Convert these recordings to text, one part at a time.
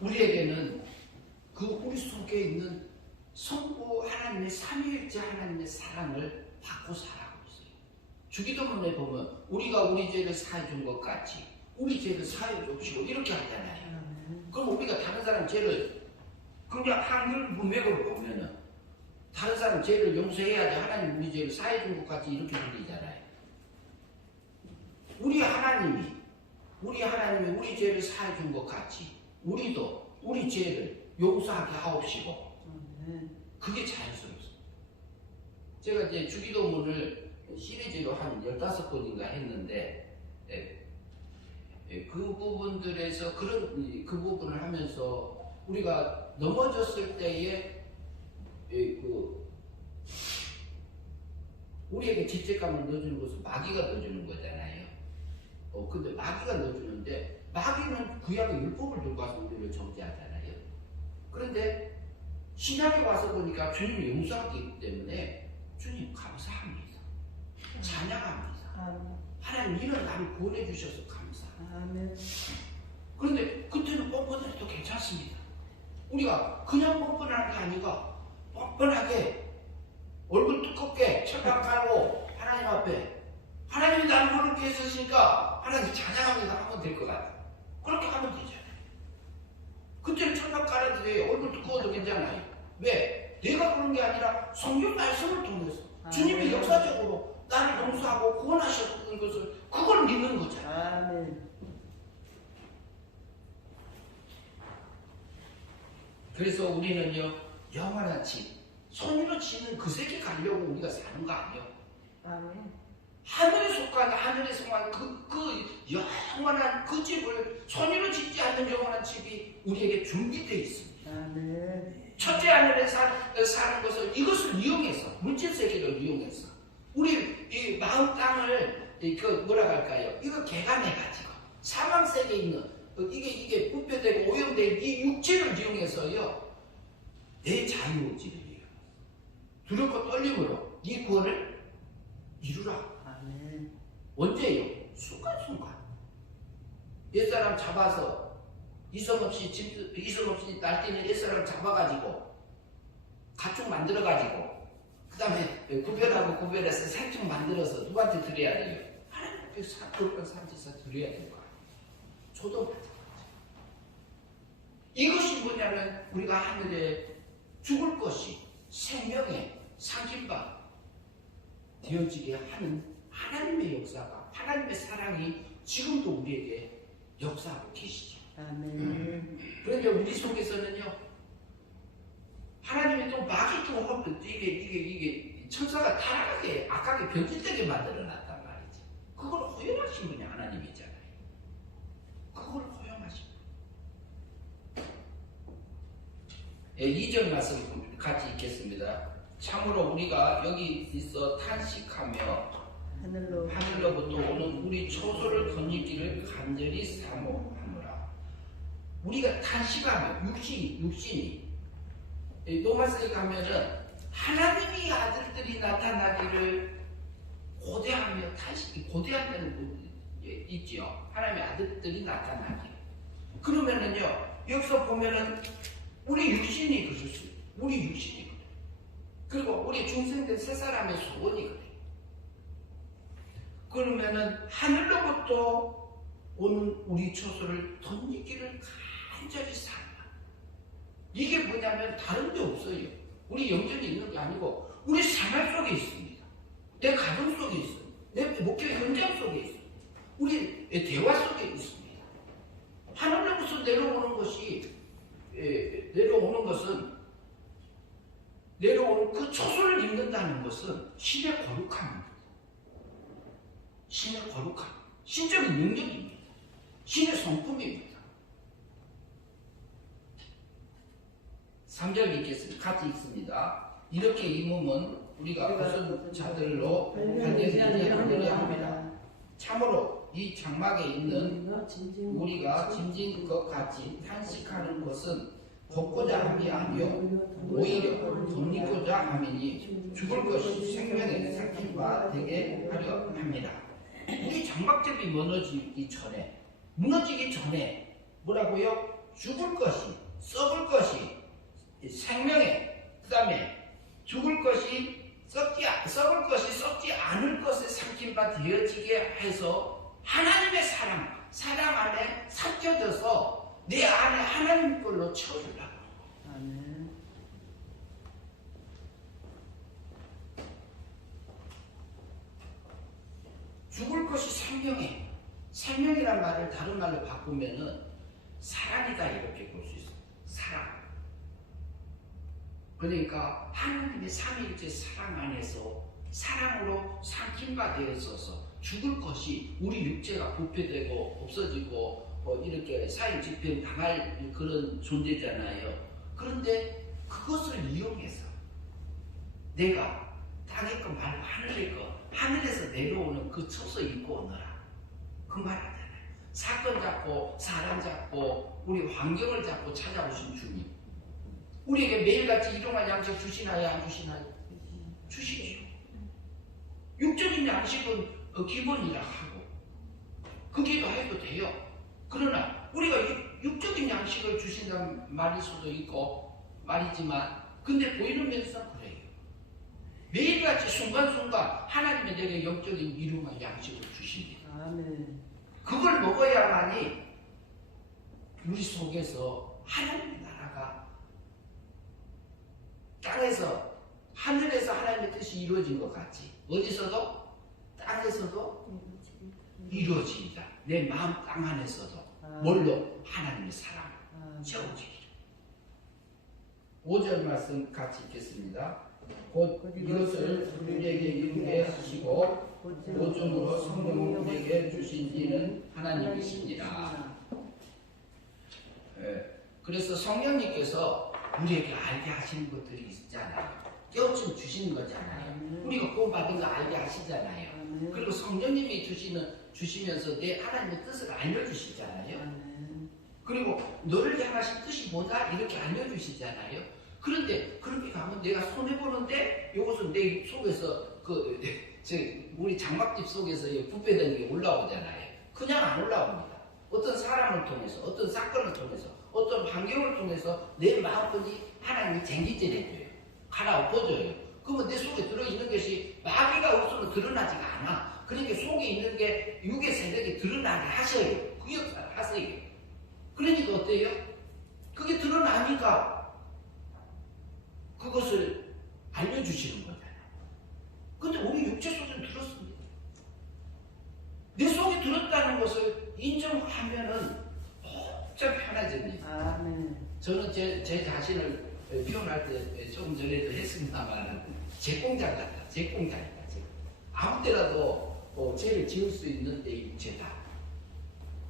우리에게는 그 우리 속에 있는 성부 하나님의 삼위일체 하나님의 사랑을 받고 살아가고 있어요. 주기도문에 보면 우리가 우리 죄를 사해 준 것 같이 우리 죄를 사해 줍시고 이렇게 하잖아요. 그럼 우리가 다른 사람 죄를 그냥 한글 문맥으로 보면은 다른 사람 죄를 용서해야지 하나님 우리 죄를 사해 준 것 같이 이렇게 들리잖아요. 우리 하나님이 우리 죄를 사해 준 것 같이 우리도 우리 죄를 용서하게 하옵시고 그게 자연스럽습니다. 제가 이제 주기도문을 시리즈로 한 15번인가 했는데 그 부분들에서 그 부분을 하면서 우리가 넘어졌을 때에 우리에게 죄책감을 넣어주는 것은 마귀가 넣어주는 거잖아요. 근데 마귀가 넣어주는데 마귀는 구약의 율법을 들고 와서 우리를 정죄하잖아요. 그런데 신약에 와서 보니까 주님이 용서하기 때문에 주님 감사합니다. 찬양합니다. 하나님 이런 나를 구원해 주셔서 감사합니다. 그런데 그때는 뻔뻔해도 괜찮습니다. 우리가 그냥 뻔뻔한 게 아니고 뻔뻔하게 얼굴 두껍게 철판 깔고 하나님 앞에 하나님이 나를 그렇게 했으니까 하나님 찬양합니다 하면 될 것 같아요. 그렇게 하면 되잖아요. 그때는 철판 깔아도 돼요. 얼굴 두꺼워도 괜찮아요. 왜? 내가 그런 게 아니라 성경 말씀을 통해서 주님이 역사적으로 나를 용서하고 구원하셨던 것을 그걸 믿는 거잖아요. 아멘. 그래서 우리는요 영원한 집 손으로 짓는 그 세계 가려고 우리가 사는 거 아니에요. 아멘. 하늘에 속한 하늘에 속한 그 영원한 그 집을 손으로 짓지 않는 영원한 집이 우리에게 준비되어 있습니다. 아멘. 첫째 하늘에 사는 것을 이것을 이용해서 물질 세계를 이용해서 우리 이 마음 땅을 뭐라 할까요? 이거 개간해 가지고 사망 세계에 있는 이게 부패되고 오염된 이 육체를 이용해서요 내 자유의지를 이용해서 두렵고 떨림으로 이 구원을 이루라. 아멘. 언제요? 순간순간. 옛사람 잡아서 이성 없이 날뛰는 옛사람 잡아가지고 가축 만들어가지고 그 다음에 구별해서 생축 만들어서 누구한테 드려야 돼요? 하나님 앞에 그런 산지사 드려야 될 거 아니에요. 저도 마찬가지. 이것이 뭐냐면 우리가 하늘에 죽을 것이 생명의 상징바 되어지게 하는 하나님의 역사가 하나님의 사랑이 지금도 우리에게 역사하고 계시죠. 아멘. 그런데 우리 속에서는요 하나님이 또 마귀 또 이게 천사가 타락하게 악하게 변질되게 만들어 놨단 말이지. 그걸 허용하신 분이 하나님이잖아요. 그걸 허용하신 분. 2절 말씀 같이 읽겠습니다. 참으로 우리가 여기 있어 탄식하며 하늘로부터 오는 우리 초소를 던지기를 간절히 사모하노라. 우리가 탄식하며 육신이 로마서에 가면은 하나님이 아들들이 나타나기를 고대하며 고대한다는 부분이 있죠. 하나님의 아들들이 나타나기. 그러면은요 여기서 보면은 우리 육신이 그럴 수 있어요. 우리 육신이 그래. 그리고 우리 중생된 세 사람의 소원이 그래. 그러면은 하늘로부터 오는 우리 처소를 던지기를 간절히 사모한다. 이게 뭐냐면 다른 데 없어요. 우리 영전이 있는 게 아니고 우리 생활 속에 있습니다. 내 가정 속에 있습니다. 내 목회 현장 속에 있습니다. 우리 대화 속에 있습니다. 하늘로부터 내려오는 그 처소를 입는다는 것은 신의 거룩함입니다. 신의 거룩함, 신적인 능력입니다. 신의 성품입니다. 3절 읽겠습니다. 같이 읽습니다. 이렇게 이 몸은 우리가 벗은 자들로 발견되지 않으려 합니다. 참으로 이 장막에 있는 우리가 짐진 것 같이 탄식하는 것은 걷고자 함이 아니요 오히려 덧입고자 함이니 죽을 것이 생명의 상징바 되게 하려 합니다. 우리 장막집이 무너지기 전에 뭐라고요? 죽을 것이, 썩을 것이 생명에, 그 다음에 죽을 것이 썩을 것이 썩지 않을 것에 삼킨 바 되어지게 해서 하나님의 사랑 안에 삭혀져서 내 안에 하나님 걸로 채워주려고. 아멘. 죽을 것이 생명에, 생명이란 말을 다른 말로 바꾸면은 사랑이다 이렇게 볼 수 있어요. 사랑. 그러니까 하나님의 삼위일체 사랑 안에서 사랑으로 삼킨 바 되어 있어서 죽을 것이 우리 육체가 부패되고 없어지고 이렇게 사형 집행 당할 그런 존재잖아요. 그런데 그것을 이용해서 내가 땅의 것 말고 하늘의 것, 하늘에서 내려오는 그 처소 입고 오너라. 그 말 하잖아요. 사건 잡고 사람 잡고 우리 환경을 잡고 찾아오신 주님. 우리에게 매일같이 일용할 양식 주시나요? 안 주시나요? 주시죠. 육적인 양식은 기본이라 하고 그기도 해도 돼요. 그러나 우리가 육적인 양식을 주신다는 말일 수도 있고 말이지만 근데 보이는 면에서 그래요. 매일같이 순간순간 하나님이 내게 영적인 일용할 양식을 주십니다. 아멘. 그걸 먹어야만이 우리 속에서 하나님의 나라가 땅에서 하늘에서 하나님의 뜻이 이루어진 것 같이 어디서도 땅에서도 이루어집니다. 내 마음 땅 안에서도 뭘로? 하나님의 사랑 채워지기를. 5절 말씀 같이 읽겠습니다. 곧 이것을 우리에게 이루게 하시고 오종으로 성령을 우리에게 주신 이는 하나님이십니다. 그래서 성령님께서 우리에게 알게 하시는 것들이 있잖아요. 깨우침 주시는 거잖아요. 우리가 구원받은 거 알게 하시잖아요. 그리고 성령님이 주시면서 내 하나님의 뜻을 알려주시잖아요. 그리고 너를 향하신 뜻이 뭐다 이렇게 알려주시잖아요. 그런데 그렇게 가면 내가 손해보는데 이것은 내 속에서 우리 장막집 속에서 부패된 게 올라오잖아요. 그냥 안 올라옵니다. 어떤 사람을 통해서, 어떤 사건을 통해서, 어떤 환경을 통해서 내 마음까지 하나님이 쟁기질해줘요. 갈아엎어줘요. 그러면 내 속에 들어있는 것이 마귀가 없으면 드러나지가 않아. 그러니까 속에 있는 게 육의 세력이 드러나게 하셔요. 그 역사를 하세요. 그러니까 어때요? 그게 드러나니까 그것을 알려주시는 거잖아요. 근데 우리 육체 속에는 들었습니다. 내 속에 들었다는 것을 인정하면은 진짜 편해집니다. 아멘. 저는 제 자신을 표현할 때 조금 전에도 했습니다만 제 공장 같다. 제 공장이다. 아무 때라도 죄를 지을 수 있는 내 육체다.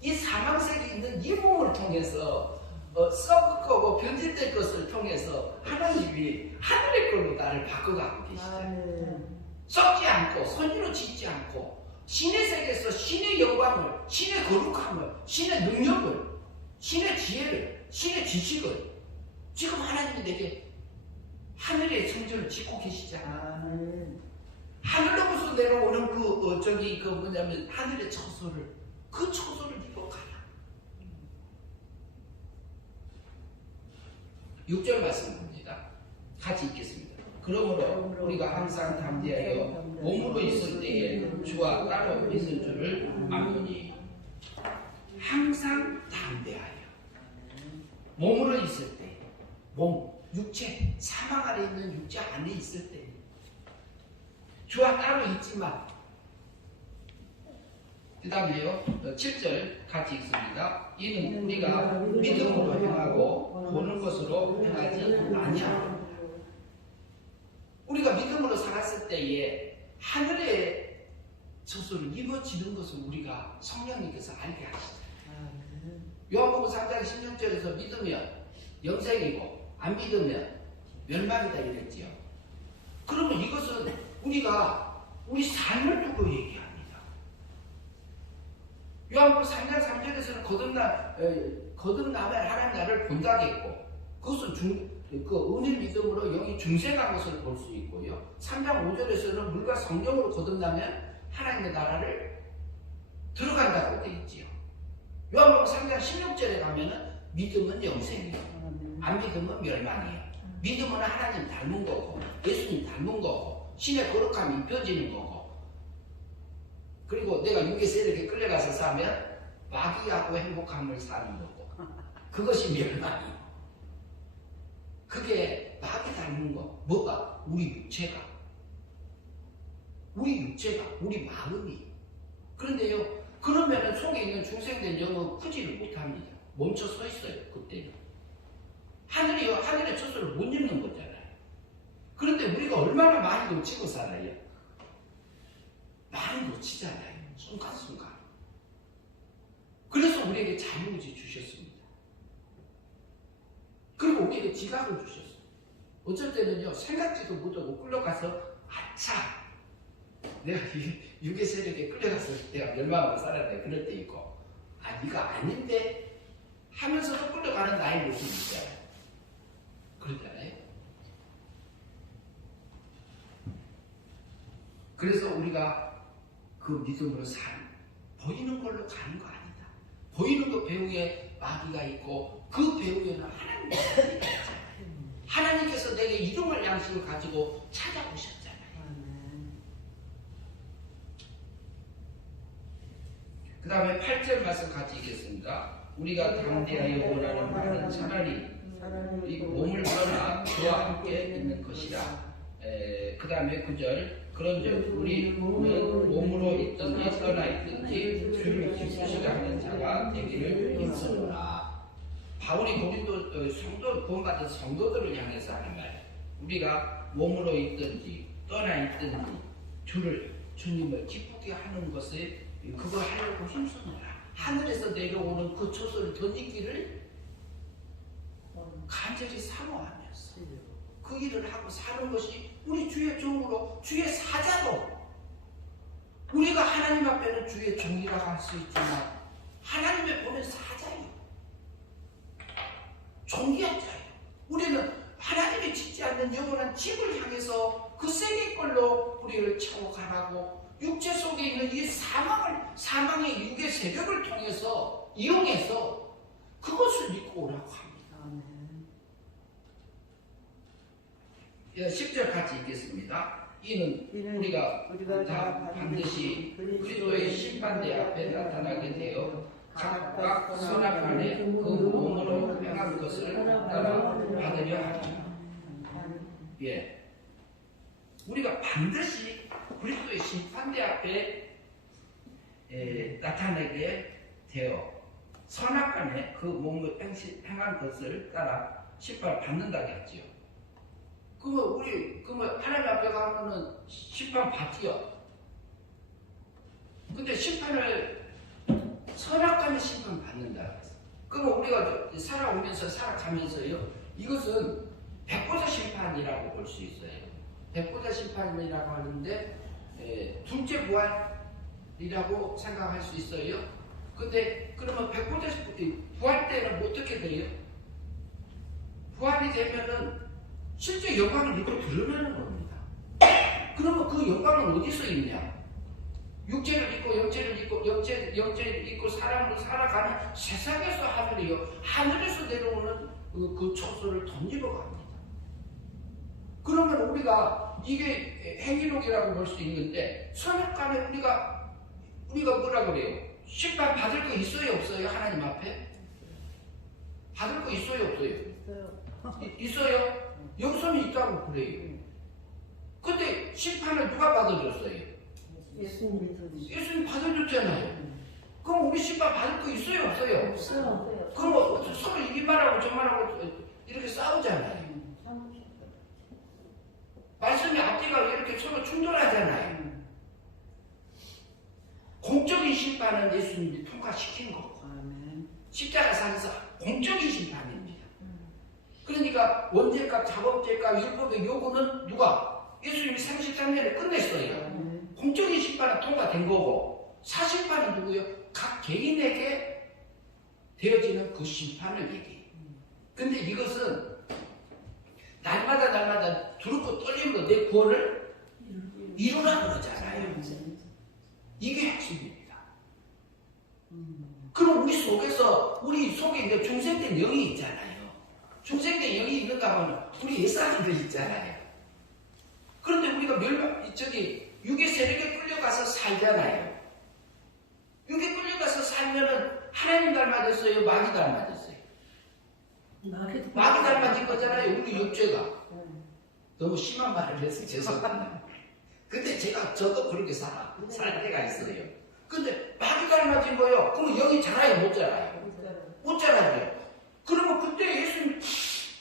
이 사망색이 있는 이 몸을 통해서 썩을 거고 변질될 것을 통해서 하나님이 하늘의 걸로 나를 바꿔가고 계시잖아요. 썩지 않고 선유로 짓지 않고 신의 세계에서 신의 영광을, 신의 거룩함을, 신의 능력을, 신의 지혜를, 신의 지식을 지금 하나님이 내게 하늘의 성전을 짓고 계시잖아요. 하늘로부터 내려오는 뭐냐면 하늘의 처소를, 그 처소를 입어가라. 6절 말씀 봅니다. 같이 읽겠습니다. 그러므로 우리가 항상 담대하여 몸으로 있을 때에 주와 따로 있을 줄을 아노니. 항상 담대하여 몸으로 있을 때, 몸, 육체, 사망 아래 있는 육체 안에 있을 때 주와 따로 있지만 그 다음에요 7절 같이 읽습니다. 이는 우리가 믿음으로 행하고 보는 것으로 행하지 아니하노라. 우리가 믿음으로 살았을 때에 하늘의 처소를 입어지는 것을 우리가 성령님께서 알게 하시잖아요. 요한복음 3장 16절에서 믿으면 영생이고 안 믿으면 멸망이다 이랬지요. 그러면 이것은 우리가 우리 삶을 두고 얘기합니다. 요한복음 3장 3절에서는 거듭나면 하나님 나를 본다겠고 그것은 은혜 믿음으로 영이 중생한 것을 볼 수 있고요. 3장 5절에서는 물과 성령으로 거듭나면 하나님의 나라를 들어간다고 되어 있지요. 요한복음 3장 16절에 가면은 믿음은 영생이에요. 아멘. 안 믿으면 멸망이에요. 믿음은 하나님 닮은 거고 예수님 닮은 거고 신의 거룩함이 입혀지는 거고 그리고 내가 육의 세력에 끌려가서 사면 마귀하고 행복함을 사는 거고 그것이 멸망이에요. 그게 마귀 닮은 거 뭐가? 우리 육체가 우리 마음이 그런데요 그러면은 속에 있는 중생된 영은 크지를 못합니다. 멈춰 서 있어요. 그때는 하늘의 처소를 못 입는 거잖아요. 그런데 우리가 얼마나 많이 놓치고 살아요? 많이 놓치잖아요. 순간순간. 그래서 우리에게 자유의지 주셨습니다. 그리고 우리에게 지각을 주셨어요. 어쩔 때는요 생각지도 못하고 끌려가서 아차 내가 육의 세력에 끌려가서 내가 멸망하고 살았네 그럴 때 있고 아 네가 아닌데 하면서도 끌려가는 나의 모습이 있잖아요. 그렇잖아요. 그래서 우리가 그 믿음으로 보이는 걸로 가는 거 아니다. 보이는 그 배후에 마귀가 있고 그 배후에는 하나님의 마귀가 있잖아요. 하나님께서 내게 이름을 양식을 가지고 찾아오셨잖아요. 그 다음에 8절 말씀 같이 읽겠습니다. 우리가 당대하여 원하는 바는 차라리 이 몸을 떠나 그와 함께 있는 것이라. 그 다음에 9절 그런즉 우리는 몸으로 있든지 떠나 있든지 주를 기쁘시게 하는 자가 되기를 힘쓰노라. 바울이 고린도 성도 구원받은 성도들을 향해서 하는 말. 우리가 몸으로 있든지 떠나 있든지 주님을 기쁘게 하는 것을 그거 하려고 힘쓰노라. 하늘에서 내려오는 그 초소를 던지기를 간절히 사모하면서 그 일을 하고 사는 것이 우리 주의 종으로 주의 사자로 우리가 하나님 앞에는 주의 종이라고 할 수 있지만 하나님의 보낸 사자예요. 종이한 자예요. 우리는 하나님이 짓지 않는 영원한 집을 향해서 그 세계 걸로 우리를 채워가라고 육체 속에 있는 이 사망의 육의 세력을 통해서 이용해서 그것을 믿고 오라고 합니다. 10절 같이 읽겠습니다. 이는 우리가 다 반드시 그리스도의 심판대 앞에 나타나게 되어 각각 선악간에 그 몸으로 행한 것을 따라 받으려 하리라. 예, 우리가 반드시 그리스도의 심판대 앞에 나타나게 되어 선악간에 그 몸을 행한 것을 따라 심판을 받는다고 했지요. 그러면 하나님 앞에 가면은 심판 받지요. 근데 심판을 선악간에 심판 받는다 그랬어요. 그러면 우리가 살아가면서요. 이것은 백보자 심판이라고 볼 수 있어요. 백보자 심판이라고 하는데 둘째 부활이라고 생각할 수 있어요. 근데 그러면 백보자 부활 때는 어떻게 돼요? 부활이 되면은 실제 영광을 믿고 드러내는 겁니다. 그러면 그 영광은 어디서 있냐? 육체를 입고 영체를 입고 영체를 입고 사람으로 살아가는 세상에서 하늘에서 내려오는 그 초소를 던지러 갑니다. 그러면 우리가 이게 행위록이라고 볼 수 있는데 선악간에 우리가 뭐라 그래요? 심판 받을 거 있어요 없어요? 하나님 앞에? 받을 거 있어요 없어요? 있어요? 여기서는 있다고 그래요. 근데 심판을 누가 받아줬어요? 예수님 받아줬잖아요. 그럼 우리 심판 받을 거 있어요 없어요? 없어요. 그럼 서로 이 말하고 저 말하고 이렇게 싸우잖아요. 말씀이 앞뒤가 이렇게 서로 충돌하잖아요. 공적인 심판은 예수님이 통과시킨 거고 십자가 상에서 공적인 심판입니다. 그러니까 원죄값, 자범죄값, 율법의 요구는 누가? 예수님이 33년에 끝냈어요. 공적인 심판은 통과된 거고 사심판은 누구요? 각 개인에게 되어지는 그 심판을 얘기해요. 근데 이것은 날마다 두렵고 떨림으로 내 구원을 이루라는 거잖아요. 이게 핵심입니다. 그럼 우리 속에 이제 중생된 영이 있잖아요. 중생된 영이 있는가 하면 우리 옛사람들 있잖아요. 그런데 우리가 육의 세력에 끌려가서 살잖아요. 육에 끌려가서 살면은 하나님 닮아졌어요? 마귀 닮아졌어요? 마귀 닮아진 거잖아요. 우리 육죄가. 너무 심한 말을 해서 죄송합니다. 근데 저도 그렇게 살 때가 있어요. 근데 마귀 닮아진 거예요. 그러면 영이 자라요? 못 자라요? 못 자라요. 그러면 그때 예수님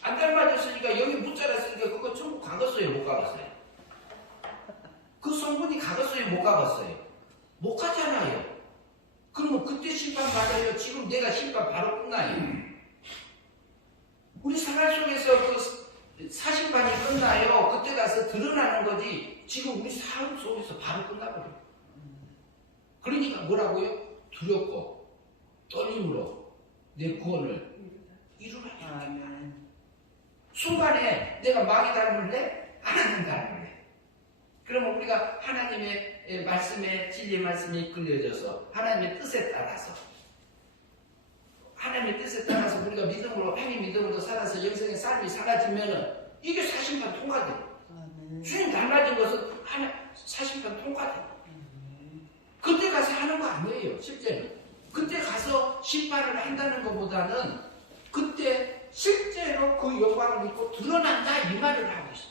안 닮아졌으니까 영이 못 자랐으니까 그거 천국 가겠어요? 못 가겠어요? 그 성분이 가겠어요? 못 가겠어요? 못 가잖아요. 그러면 그때 심판 받아요? 지금 내가 심판 바로 끝나요? 우리 생활 속에서 그 사심판이 끝나요? 그때 가서 드러나는 거지 지금 우리 삶 속에서 바로 끝나버려요. 그러니까 뭐라고요? 두렵고 떨림으로 내 구원을 이루라. 순간에 내가 마귀 닮을래? 하나님 닮을래? 그러면 우리가 하나님의 말씀에 진리의 말씀에 이끌려져서 하나님의 뜻에 따라서 우리가 믿음으로 행위 믿음으로 살아서 영생의 삶이 사라지면은 이게 사심판 통과돼요. 주님 닮아진 것은 사심판 통과돼요. 그때 가서 하는 거 아니에요. 실제는 그때 가서 심판을 한다는 것보다는 그때 실제로 그 영광을 입고 드러난다 이 말을 하고 있어요.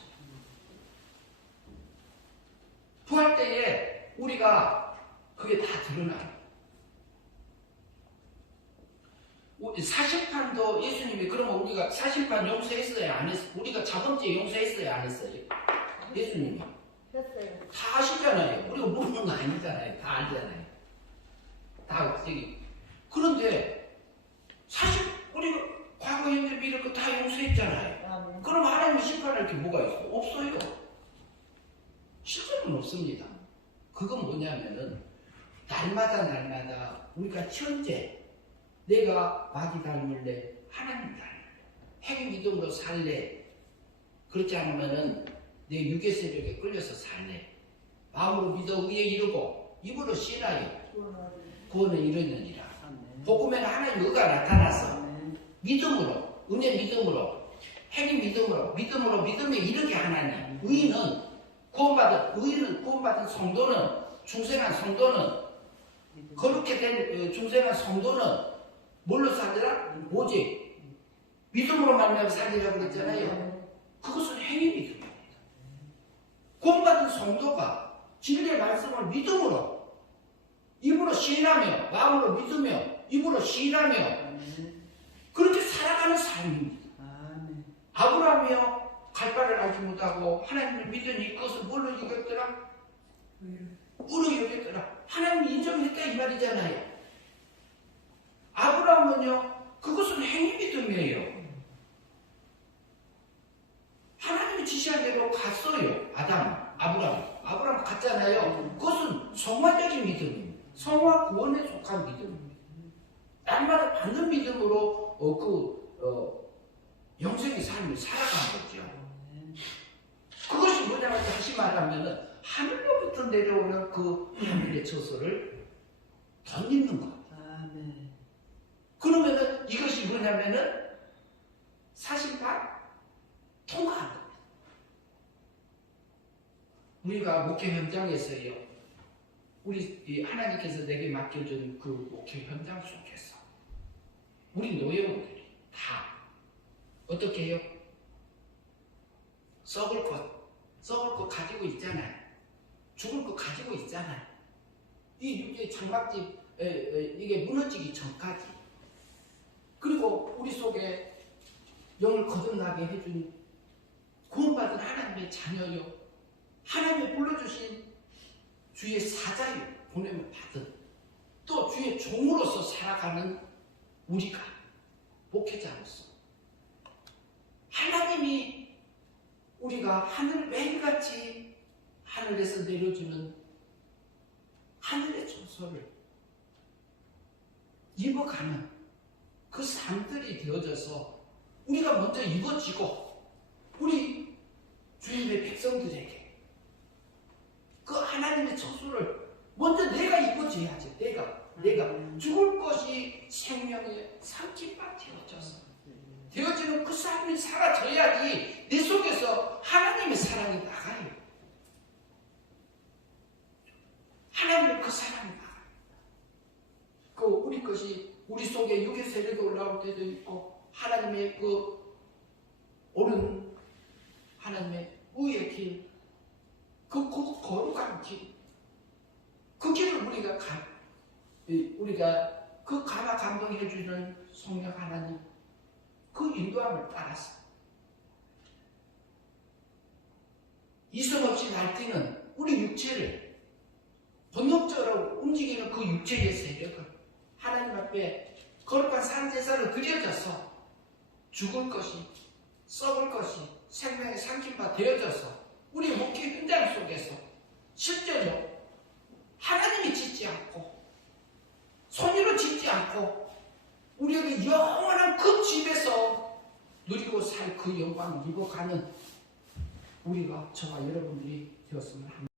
부활 때에 우리가 그게 다 드러나요. 사심판도 예수님이 그러면 우리가 사심판 용서했어요? 안 했어요? 우리가 자범죄 용서했어요? 안 했어요? 예수님이 했어요. 다 아시잖아요. 우리가 모르는 거 아니잖아요. 다 알잖아요. 다 그런데 사실 우리가 과거 현재 미래 거 다 용서했잖아요. 그럼 하나님의 심판할 게 뭐가 있어요? 없어요. 실제로는 없습니다. 그건 뭐냐면은 날마다 우리가 현재 내가 마귀 닮을래? 하나님 닮을래? 행위 믿음으로 살래? 그렇지 않으면은 내 육의 세력에 끌려서 살래? 마음으로 믿어 의에 이르고 입으로 신하여 구원을 이루느니라. 복음에는 하나님의 의가 나타나서 믿음으로, 은혜 믿음으로, 행위 믿음으로 믿음에 이르게 하나님. 의인은 구원받은 성도는, 중생한 성도는, 거룩게 된 중생한 성도는 뭘로 살더라? 오직 믿음으로 말미암아 살리라고 그랬잖아요. 그것은 행위 믿음입니다. 구원받은 성도가 진리의 말씀을 믿음으로 입으로 시인하며 마음으로 믿으며 입으로 시인하며 그렇게 살아가는 삶입니다. 아브라함이요 갈 바를 알지 못하고 하나님을 믿으니 그것을 뭘로 이겼더라? 의로 여겼더라. 하나님이 인정했다 이 말이잖아요. 아브라함은요 그것은 행위 믿음이에요. 하나님이 지시한 대로 갔어요. 아브라함 갔잖아요. 그것은 성화적인 믿음입니다. 성화 구원에 속한 믿음입니다. 날마다 받는 믿음으로 영생의 삶을 살아가는 거죠. 그것이 뭐냐면 다시 말하면은 하늘로부터 내려오는 그 하늘의 처소를 덧입는 것. 그러면은 이것이 뭐냐면은 사심판 통과한 겁니다. 우리가 목회 현장에서요, 우리 하나님께서 내게 맡겨준 그 목회 현장 속에서 우리 노예원들이 다 어떻게 해요? 썩을 것 가지고 있잖아요. 죽을 것 가지고 있잖아요. 이 육의 장막집 이게 무너지기 전까지. 그리고 우리 속에 영을 거듭나게 해준 구원받은 하나님의 자녀요. 하나님이 불러주신 주의 사자요. 보냄을 받은 또 주의 종으로서 살아가는 우리가 목회자로서 하나님이 우리가 하늘 매일같이 하늘에서 내려주는 하늘의 처소를 입어가는 그 삶들이 되어져서 우리가 먼저 입어지고 우리 주님의 백성들에게 그 하나님의 처소를 먼저 내가 입어줘야지. 내가 죽을 것이 생명의 삼킴바 되어지는 그 삶이 사라져야지 내 속에서 하나님의 사랑이 나가요. 하나님의 그 사랑이 나가요. 그 우리 것이 우리 속에 육의 세력이 올라올 때도 있고 하나님의 그 옳은 하나님의 의의 길, 그 거룩한 길, 그 길을 우리가 그 가나 감동해 주는 성령 하나님 그 인도함을 따라서 이성 없이 날뛰는 우리 육체를 본능적으로 움직이는 그 육체의 세력을 하나님 앞에 거룩한 산제사를 드려져서 죽을 것이 썩을 것이 생명의 삼킴바 되어져서 우리 목회 현장 속에서 실제로 하나님이 짓지 않고 손으로 짓지 않고 우리에게 영원한 그 집에서 누리고 살 그 영광을 입어가는 우리가 저와 여러분들이 되었으면 합니다.